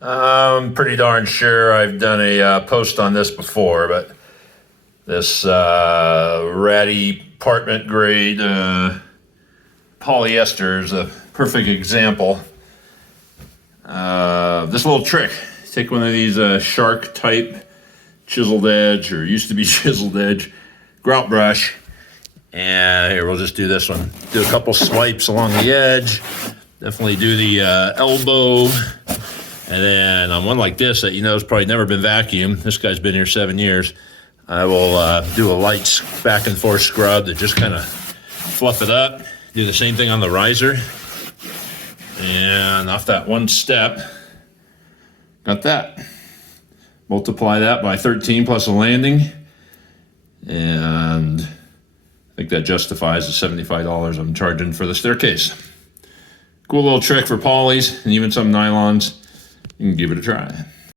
I'm pretty darn sure I've done a post on this before, but this ratty apartment grade polyester is a perfect example of this little trick. Take one of these shark type chiseled edge, or used to be chiseled edge, grout brush, and here we'll just do this one. Do a couple swipes along the edge, definitely do the elbow. And then on one like this that you know has probably never been vacuumed, this guy's been here 7 years, I will do a light back and forth scrub to just kind of fluff it up. Do the same thing on the riser. And off that one step, got that. Multiply that by 13 plus a landing. And I think that justifies the $75 I'm charging for the staircase. Cool little trick for polys and even some nylons. You can give it a try.